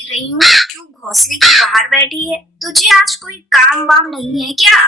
देख रही हूँ तू घोंसले के बाहर बैठी है। तुझे आज कोई काम वाम नहीं है क्या?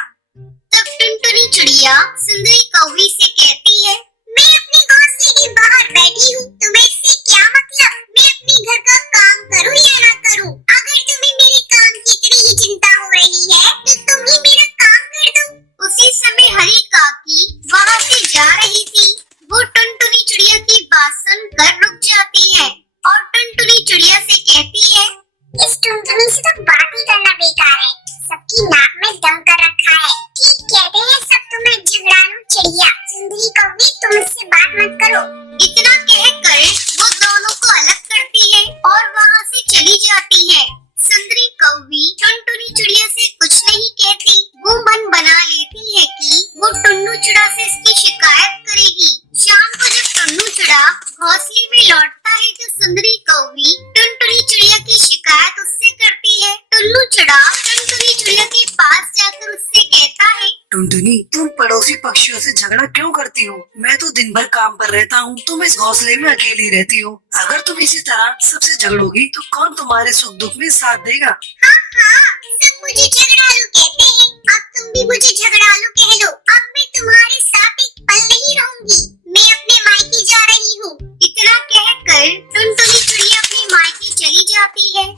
तब टुनटुनी चिड़िया सुंदरी कौवी से कहती है, मैं अपने घोंसले के बाहर बैठी हूँ, तुम्हें इससे क्या मतलब? मैं अपने घर का काम करूँ या ना करूँ? अगर तुम्हें मेरे काम की इतनी ही चिंता हो रही है तो तुम ही मेरा काम कर दो। उसी समय हरी काकी वहाँ से जा रही थी। वो टुनटुनी चिड़िया की बात सुनकर रुक जाती है और टुनटुनी चिड़िया से कहती है, इस टुनटुनी से तो बात ही करना बेकार है, सबकी नाक में दम कर रखा है। ठीक कहते हैं सब, तुम्हें झगड़ालू चिड़िया। सुंदरी कौवी तुम इससे बात मत करो। इतना कहकर वो दोनों को अलग करती है और वहाँ से चली जाती है। सुंदरी कौवी टुनटुनी चिड़िया से कुछ नहीं कहती। वो मन बना लेती है कि वो टुन्नू चिड़ा से इसकी शिकायत करेगी। शाम को जब टुन्नू चिड़ा घोंसले में लौटता है तो सुंदरी कौवी टुनटुनी चिड़िया की शिकायत उससे करती है। टुन्नू चिड़ा टुनटुनी चिड़िया के पास जाकर उससे कहता है, टुनटुनी, तुम पड़ोसी पक्षियों से झगड़ा क्यों करती हो? मैं तो दिन भर काम पर रहता हूँ, तुम इस घोंसले में अकेली रहती हो। अगर तुम इसी तरह सबसे झगड़ोगी तो कौन तुम्हारे सुख दुख में साथ देगा? हाँ, सब मुझे झगड़ालू कहते हैं। अब तुम भी मुझे झगड़ालू कह लो। अब मैं तुम्हारे साथ एक पल नहीं रहूंगी। मैं अपने मायके जा रही हूँ। इतना कहकर टुनटुनी चिड़िया अपने मायके चली जाती है।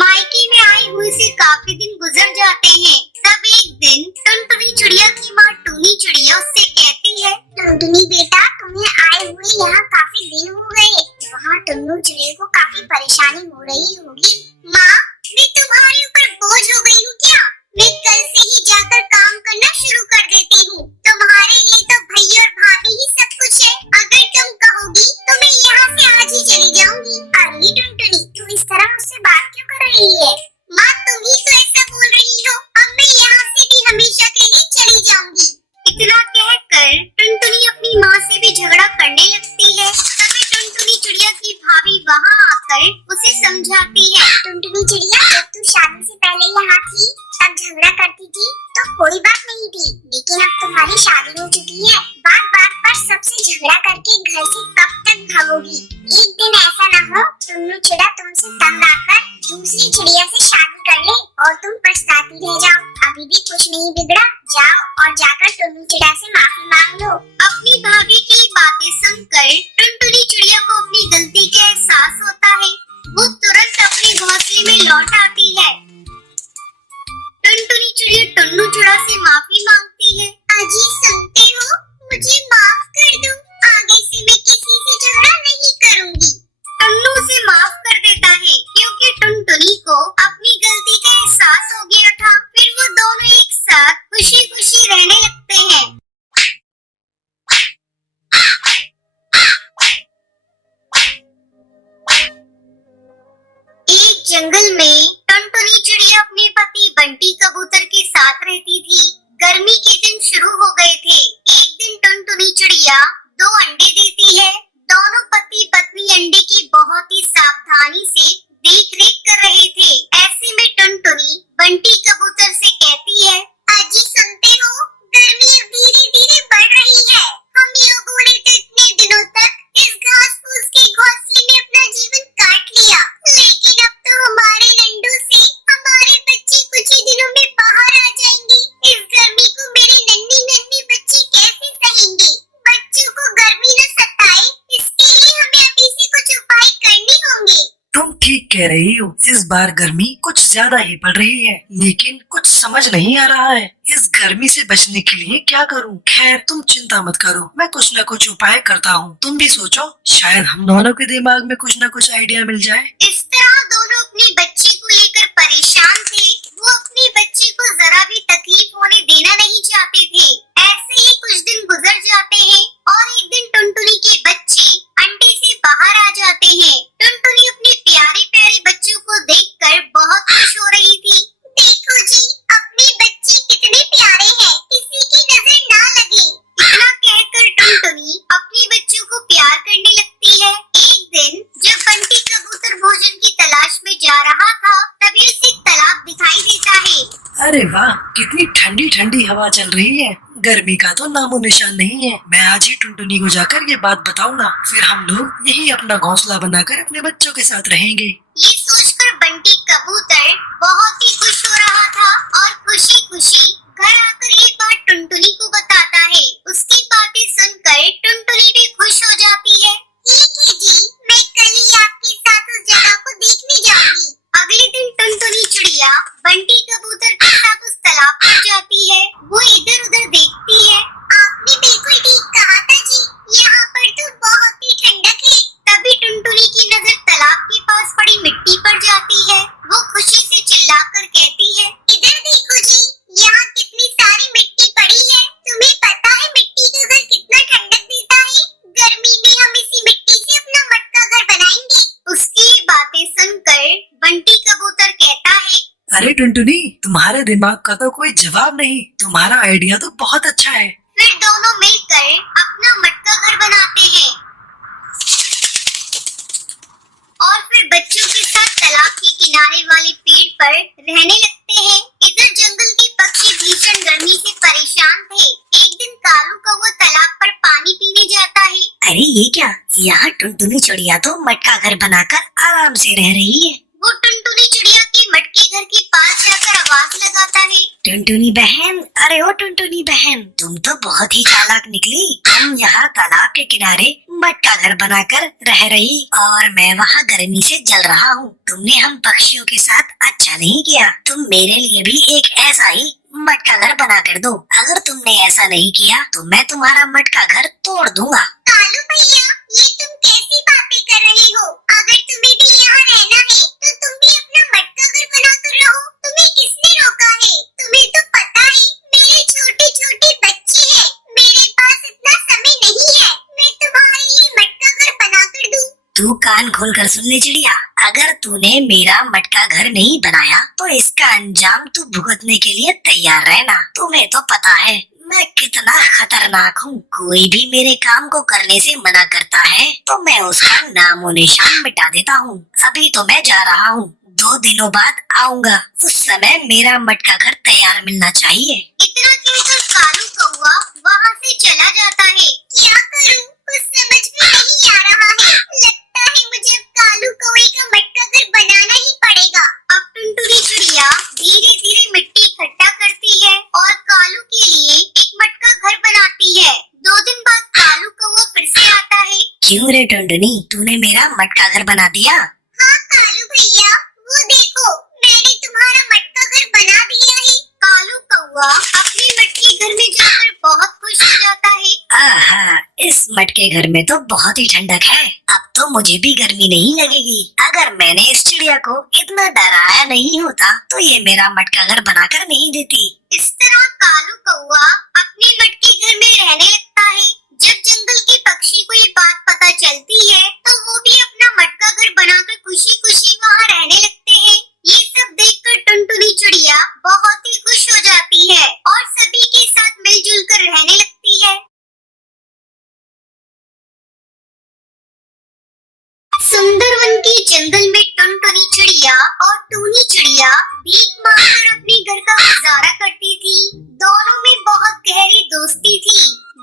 मायके में आए हुए से काफी दिन गुजर जाते हैं। तब एक दिन टुनटुनी चिड़िया की माँ टूनी चिड़िया उससे कहती है, टुनटुनी बेटा, तुम्हें आए हुए यहाँ काफी दिन हो गए। वहाँ टुन्नू चिड़िया को काफी परेशानी हो रही होगी। माँ, मैं तुम्हारे ऊपर बोझ हो गई हूँ क्या? मैं कल से ही जाकर काम करना शुरू कर देती हूँ। तुम्हारे लिए तो भैया और भाभी ही सब कुछ है। अगर तुम कहोगी तो मैं यहाँ से आज ही चली जाऊंगी। अरे टुनटुनी, तू इस तरह मुझसे बात क्यों कर रही है? माँ, तुम ही तो ऐसा बोल रही हो। अब मैं यहाँ से भी हमेशा के लिए चली जाऊंगी। इतना कहकर टुनटुनी अपनी माँ से भी झगड़ा करने लगती है। तभी टुनटुनी चिड़िया की भाभी वहाँ आकर उसे समझाती है, टुनटुनी चिड़िया, जब तू शादी से पहले यहाँ थी तब झगड़ा करती थी तो कोई बात नहीं थी, लेकिन अब तुम्हारी शादी हो चुकी है। बात बात पर सबसे झगड़ा करके घर से कब तक भागोगी? एक दिन ऐसा न हो टुन्नू चिड़ा तुमसे तंग आकर दूसरी चिड़िया से शादी कर ले और तुम पछताती रह जाओ। अभी भी कुछ नहीं बिगड़ा, जाओ और जाकर टुन्नू चिड़ा से माफी मांग लो। अपनी भाभी की बातें सुनकर टुनटुनी चिड़िया को अपनी गलती का एहसास होता है। वो तुरंत अपने घोंसले में लौट आती है। टुनटुनी चिड़िया टुन्नू चिड़ा से माफी मांगती है। अजी, सुनते हो? मुझे माफ कर दो। आगे से मैं किसी से झगड़ा नहीं करूंगी। टुन्नू उसे माफ कर देता है क्योंकि टुनटुनी को अपनी गलती का एहसास हो गया था। फिर वो दोनों एक साथ खुशी खुशी रहने लगते हैं। एक जंगल में टुनटुनी चिड़िया अपने पति बंटी कबूतर के साथ रहती थी। गर्मी के दिन शुरू हो गए थे। एक दिन टुनटुनी चिड़िया 2 अंडे देती है। दोनों पति पत्नी अंडे की बहुत ही सावधानी से देख रेख कर रहे थे। ऐसे में टुनटुनी बंटी कबूतर से कहती है, अजी, सुनते हो? गर्मी अब धीरे धीरे बढ़ रही है। हम लोगों ने तो इतने दिनों तक इस घास फूस के घोंसले में अपना जीवन काट लिया, लेकिन अब तो हमारे अंडों से हमारे बच्चे कुछ ही दिनों में बाहर आ जाएंगे। इस गर्मी को मेरे नन्ही नन्ही बच्चे कैसे सहेंगे? बच्चों को गर्मी न सताए, इसके लिए हमें अभी से कुछ उपाय करने होंगे। तुम ठीक कह रही हो, इस बार गर्मी कुछ ज्यादा ही पड़ रही है, लेकिन कुछ समझ नहीं आ रहा है इस गर्मी से बचने के लिए क्या करूं? खैर, तुम चिंता मत करो, मैं कुछ न कुछ उपाय करता हूँ। तुम भी सोचो, शायद हम दोनों के दिमाग में कुछ न कुछ आइडिया मिल जाए। इस तरह दोनों अपने बच्चे को लेकर परेशान थे। वो अपने बच्चे को जरा भी तकलीफ होने देना नहीं चाहते थे। ऐसे ही कुछ दिन गुजर जाते हैं और एक दिन टुनटुनी के बच्चे अंडे से बाहर आ जाते हैं। टुनटुनी अपने प्यारे प्यारे बच्चों को देखकर बहुत खुश हो रही थी। देखो जी, अपने बच्चे कितने प्यारे हैं, किसी की नजर ना लगे। इतना कहकर टुनटुनी अपने बच्चों को प्यार करने लगती है। एक दिन जब बंटी कबूतर भोजन की तलाश में जा रहा था, तभी उसे तालाब दिखाई देता है। अरे वाह, कितनी ठंडी ठंडी हवा चल रही है। गर्मी का तो नामो निशान नहीं है। मैं आज ही टुनटुनी को जाकर ये बात बताऊंगा, फिर हम लोग यही अपना घोंसला बनाकर अपने बच्चों के साथ रहेंगे। ये सोचकर बंटी कबूतर बहुत ही खुश हो रहा था और खुशी खुशी घर आकर ये बात टुनटुनी को बताता है। उसकी बातें सुनकर टुनटुनी भी खुश हो जाती है। ठीक है जी, मैं कल ही आपके साथ उस जगह को देखने जाऊंगी। अगले दिन टुनटुनी चिड़िया बंटी कबूतर के साथ उस तालाब पर जाती है। वो इधर उधर देखती है। आपने बिल्कुल ठीक कहा था जी, यहाँ पर तो बहुत ही ठंडक है। तभी टुनटुनी की नजर तालाब के पास पड़ी मिट्टी पर जाती है। वो खुशी से चिल्लाकर कहती है, इधर देखो जी, यहाँ कितनी सारी मिट्टी पड़ी है। तुम्हें पता है मिट्टी का घर कितना ठंडक देता है? गर्मी में हम इसी मिट्टी से अपना मटका घर बनाएंगे। उसकी ये बातें सुनकर बंटी कबूतर कहता है, अरे टुनटुनी, तुम्हारे दिमाग का तो कोई जवाब नहीं। तुम्हारा आइडिया तो बहुत अच्छा है। फिर दोनों मिलकर अपना मटका घर बनाते हैं और फिर बच्चों के साथ तालाब के किनारे वाले पेड़ पर रहने लगते हैं। इधर जंगल के पक्षी भीषण गर्मी से परेशान थे। एक दिन कालू कौवा तालाब पर पानी पीने जाता है। अरे ये क्या, यहाँ टुनटुनी चिड़िया तो मटका घर बनाकर आराम से रह रही है। वो टुनटुनी चिड़िया के मटके घर के पास जाकर आवाज लगाता है, टुनटुनी बहन, अरे ओ टुनटुनी बहन, तुम तो बहुत ही चालाक निकली। तुम यहाँ तालाब के किनारे मटका घर बनाकर रह रही और मैं वहाँ गर्मी से जल रहा हूँ। तुमने हम पक्षियों के साथ अच्छा नहीं किया। तुम मेरे लिए भी एक ऐसा ही मटका घर बना कर दो। अगर तुमने ऐसा नहीं किया तो मैं तुम्हारा मटका घर तोड़ दूंगा। कालू भैया, ये तुम कैसी बातें कर रहे हो? अगर तुम्हें भी यहाँ रहना है तो तुम भी अपना मटका घर बनाकर रहो। तुम्हें किसने रोका है? तुम्हें तो पता है मेरे छोटे छोटे बच्चे हैं। मेरे पास इतना समय नहीं है मैं तुम्हारे लिए मटका घर बना कर दूं। तू कान खोल कर सुन ले चिड़िया, अगर तूने मेरा मटका घर नहीं बनाया तो इसका अंजाम तू भुगतने के लिए तैयार रहना। तुम्हें तो पता है मैं कितना खतरनाक हूँ। कोई भी मेरे काम को करने से मना करता है तो मैं उसका नामो निशान मिटा देता हूँ। अभी तो मैं जा रहा हूँ, 2 दिनों बाद आऊंगा। उस समय मेरा मटका घर तैयार मिलना चाहिए। इतना कहकर कालू कौवा वहाँ से चला जाता है। क्या करूँ कुछ समझ में नहीं आ रहा है। लगता है मुझे अब कालू कौवे का मटका घर बनाना ही पड़ेगा। अब टुनटुनी चिड़िया धीरे धीरे मिट्टी इकट्ठा करती है और कालू के लिए एक मटका घर बनाती है। 2 दिन बाद कालू कौवा फिर से आता है। क्यों रे टुनटुनी, तूने मेरा मटका घर बना दिया? हाँ कालू भैया, वो देखो मैंने तुम्हारा मटका घर बना दिया है। कालू कौवा अपने मटके घर में जाकर बहुत खुश हो जाता है। आहा, इस मटके घर में तो बहुत ही ठंडक है। अब तो मुझे भी गर्मी नहीं लगेगी। अगर मैंने इस चिड़िया को इतना डराया नहीं होता तो ये मेरा मटका घर बनाकर नहीं देती। इस तरह कालू कौवा अपने मटके घर में रहने लगता है। जब जंगल के पक्षी को ये बात पता चलती है तो वो भी अपना मटका घर बनाकर खुशी खुशी वहाँ रहने लगते हैं। ये सब देखकर टुनटुनी चिड़िया बहुत ही खुश हो जाती है और सभी के साथ मिलजुल कर रहने लगती है। सुंदरवन के जंगल में टुनटुनी चिड़िया और टूनी चिड़िया भीख मांगकर अपने घर का गुजारा करती थी। दोनों में बहुत गहरी दोस्ती थी।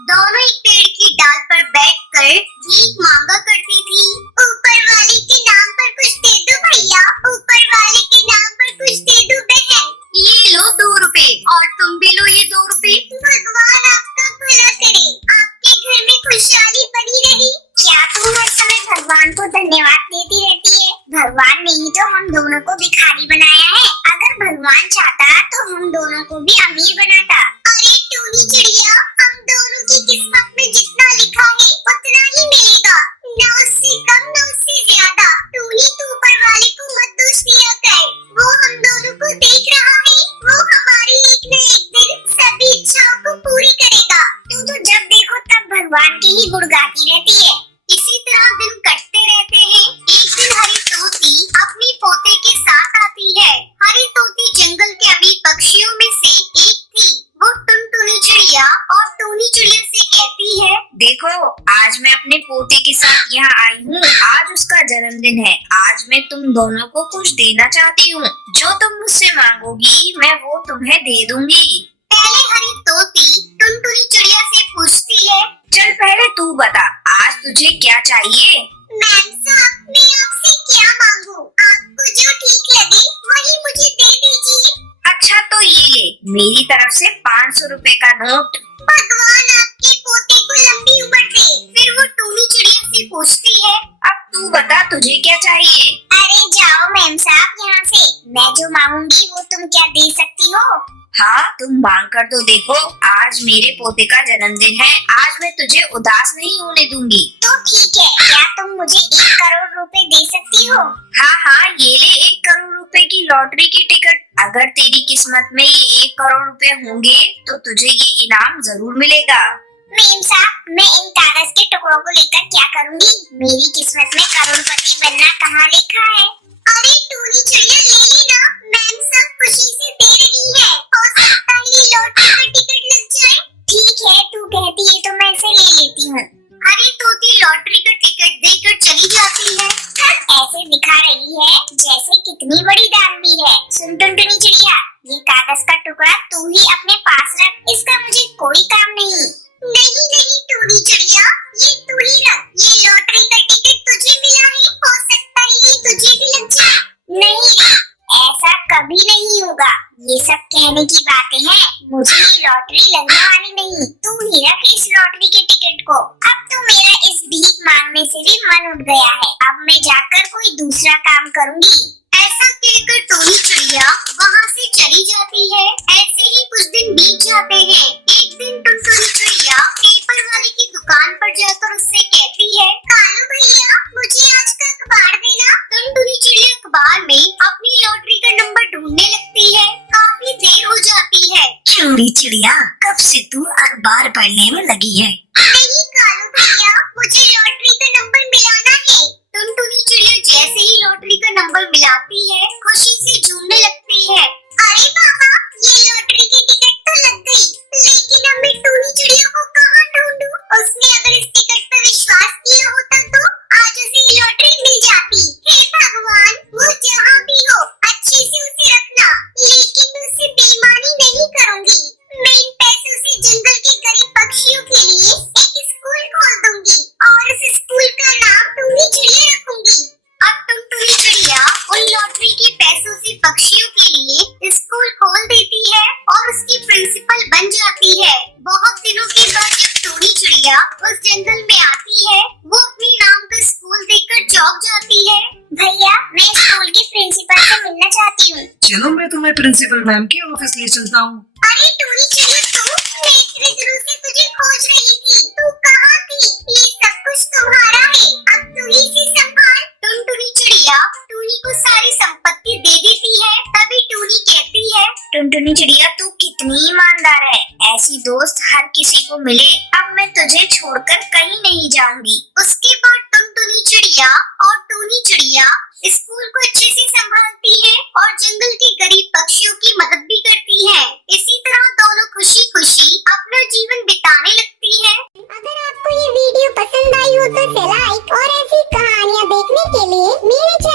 दोनों एक पेड़ की डाल पर बैठकर भीख मांगा करती थी। ऊपर वाले के नाम पर कुछ दे दो भैया, ऊपर वाले के नाम पर कुछ दे दो बहन। ये लो 2 रुपए और तुम भी लो ये 2 रुपए। भगवान आपका भला करे, आपके घर में खुशहाली बनी रही। क्या तुम हर समय भगवान को धन्यवाद देती रहती है? भगवान ने ही तो हम दोनों को भिखारी बनाया है। अगर भगवान चाहता तो हम दोनों को भी अमीर बनाता। अरे टूनी चिड़िया, हम दोनों की किस्मत में जितना लिखा है उतना ही मिलेगा, न उससे कम न उससे ज्यादा। टूनी तू ऊपर वाले को मत दोष दिया कर, वो हम दोनों को देख रहा है। वो हमारी एक न एक दिन सभी इच्छाओं को पूरी करेगा। तू तो जब देखो तब भगवान की ही गुण गाती रहती है। इसी तरह दिन कटते रहते हैं। एक दिन हरी तोती अपनी पोते के साथ आती है। हरी तोती जंगल के अमीर पक्षियों में से एक थी। वो टुनटुनी चिड़िया और टूनी चिड़िया से कहती है, देखो आज मैं अपने पोते के साथ यहाँ आई हूँ। आज उसका जन्मदिन है। आज मैं तुम दोनों को कुछ देना चाहती हूँ। जो तुम मुझसे मांगोगी मैं वो तुम्हें दे दूंगी। पहले हरी तोती टुनटुनी चिड़िया से पूछती है। चल पहले तू बता, आज तुझे क्या चाहिए? मैम साहब, मैं आपसे क्या मांगू? आपको जो ठीक लगे वही मुझे दे दीजिए। अच्छा तो ये ले, मेरी तरफ से 500 रुपए का नोट। भगवान आपके पोते को लंबी उम्र दे। फिर वो टूनी चिड़िया से पूछती है। अब तू बता तुझे क्या चाहिए? अरे जाओ मैम साहब यहाँ से, मैं जो मांगूंगी वो तुम क्या दे सकती हो? हाँ तुम मांग कर तो देखो, आज मेरे पोते का जन्मदिन है, आज मैं तुझे उदास नहीं होने दूंगी। तो ठीक है, क्या तुम मुझे 1 करोड़ रुपए दे सकती हो? हाँ ये ले 1 करोड़ रुपए की लॉटरी की टिकट। अगर तेरी किस्मत में ये 1 करोड़ रुपए होंगे तो तुझे ये इनाम जरूर मिलेगा। मैम साहब, मैं इन कागज के टुकड़ों को लेकर क्या करूंगी? मेरी किस्मत में करोड़पति बनना कहाँ लिखा है? अरे टूनी चिड़िया ले लेना, मैम साहब खुशी से दे रही है। हो सकता है ये लॉटरी का टिकट लग जाए। ठीक है, तू कहती है तो मैं इसे ले लेती हूँ। हरी तोती लॉटरी का टिकट देकर चली जाती है। ऐसे दिखा रही है जैसे कितनी बड़ी दानवी है। सुन टुनटुनी चिड़िया, ये कागज का टुकड़ा तू ही अपने पास रख, इसका मुझे कोई काम नहीं। नहीं टूनी चिड़िया, ये तू ही रख। ये लॉटरी का टिकट तुझे मिला है, हो सकता है ये तुझे भी लग जाए। नहीं, ऐसा कभी नहीं होगा। ये सब कहने की बातें हैं, मुझे ये लॉटरी लगने वाली नहीं। तू ही रख इस लॉटरी के टिकट को। अब तो मेरा इस भीख मांगने से भी मन उठ गया है। अब मैं जाकर कोई दूसरा काम करूंगी। ऐसा कहकर टूनी चिड़िया वहाँ से चली जाती है। ऐसे ही कुछ दिन बीत जाते हैं। एक दिन टुनटुनी चिड़िया पेपर वाले की दुकान पर जाकर उससे कहती है, कालू भैया मुझे आज का अखबार देना। टुनटुनी चिड़िया अखबार में अपनी लॉटरी का नंबर ढूंढने लगती है। काफी देर हो जाती है। चूड़ी चिड़िया, कब से तू अखबार पढ़ने में लगी है? नहीं कालू भैया, मुझे लॉटरी का नंबर मिलाना है। टुनटुनी चिड़िया जैसे ही लॉटरी का नंबर मिलाती है, खुशी से झूमने लगती है। अरे बाबा, ये लॉटरी की टिकट तो लग गई, लेकिन अब मैं टूनी चिड़िया को कहाँ ढूंढूं? उसने अगर इस टिकट पर विश्वास किया होता तो आज उसे ये लॉटरी मिल जाती। हे भगवान, वो जहाँ भी हो अच्छे से उसे रखना, लेकिन मैं उससे बेईमानी नहीं करूंगी। मैं इन पैसों से जंगल के गरीब पक्षियों के लिए एक स्कूल खोल दूंगी और उस स्कूल का नाम टूनी चिड़िया रखूंगी। अब टुनटुनी चिड़िया उन लॉटरी के पैसों से पक्षियों के लिए स्कूल खोल देती है और उसकी प्रिंसिपल बन जाती है। बहुत दिनों के बाद जब टूनी चिड़िया उस जंगल में आती है, वो अपने नाम का स्कूल देखकर चौंक जाती है। भैया, मैं स्कूल के प्रिंसिपल से मिलना चाहती हूँ। चलो मैं तुम्हें प्रिंसिपल मैम के ऑफिस ले चलता हूँ। अरे टूनी चिड़िया, मैं इतने दिनों से तुझे खोज रही थी, तू कहाँ थी? ये सब कुछ तुम्हारा है, अब तू ही इसे संभाल। टुनटुनी चिड़िया टूनी को सारी संपत्ति दे देती है। तभी टूनी कहती है, टुनटुनी चिड़िया तू कितनी ईमानदार है, ऐसी दोस्त हर किसी को मिले। अब मैं तुझे छोड़कर कहीं नहीं जाऊंगी। उसके बाद टुनटुनी चिड़िया और टूनी चिड़िया स्कूल को अच्छे से संभालती है और जंगल के गरीब पक्षियों की मदद भी करती है। इसी तरह दोनों खुशी खुशी अपना जीवन बिताने लगती है। अगर आपको ये वीडियो पसंद आई हो तो लाइक और ऐसी कहानियाँ देखने के लिए मेरे चैनल